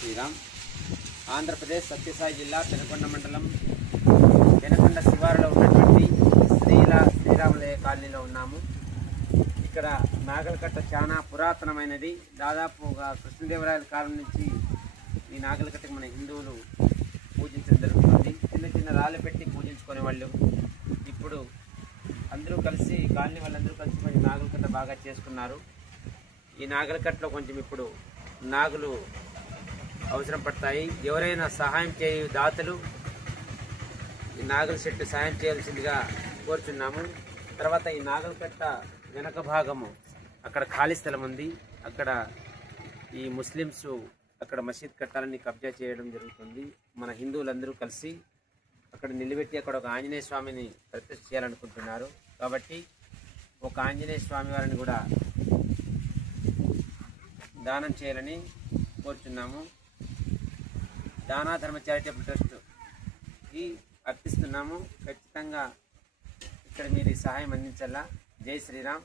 శ్రీరామ్. ఆంధ్రప్రదేశ్ సత్యసాయి జిల్లా పెనుకొండ మండలం పెనుకొండ శివారులో ఉన్నటువంటి శ్రీల శ్రీరాములయ కాలనీలో ఉన్నాము. ఇక్కడ నాగలకట్ట చాలా పురాతనమైనది. దాదాపుగా కృష్ణదేవరాయల కాలం నుంచి ఈ నాగలకట్టకి మన హిందువులు పూజించడం జరుగుతుంది. చిన్న చిన్న రాళ్ళు పెట్టి పూజించుకునే వాళ్ళు ఇప్పుడు అందరూ కలిసి కాలనీ వాళ్ళందరూ కలిసి కొంచెం నాగలకట్ట బాగా చేసుకున్నారు. ఈ నాగలకట్టలో కొంచెం ఇప్పుడు నాగులు అవసరం పడతాయి. ఎవరైనా సహాయం చేయు దాతలు ఈ నాగల చెట్టు సాయం చేయాల్సిందిగా కోరుచున్నాము. తర్వాత ఈ నాగలకట్ట వెనక భాగము అక్కడ ఖాళీ స్థలం ఉంది. అక్కడ ఈ ముస్లిమ్స్ అక్కడ మసీద్ కట్టాలని కబ్జా చేయడం జరుగుతుంది. మన హిందువులందరూ కలిసి అక్కడ నిలబెట్టి అక్కడ ఒక ఆంజనేయ స్వామిని ప్రతిష్ఠ చేయాలనుకుంటున్నారు. కాబట్టి ఒక ఆంజనేయ స్వామి వారిని కూడా దానం చేయాలని కోరుచున్నాము. దానా ధర్మ చారిటబుల్ ట్రస్ట్ ఈ అర్పిస్తున్నాము. ఖచ్చితంగా ఇక్కడ మీరు సహాయం అందించాలా? జై శ్రీరామ్.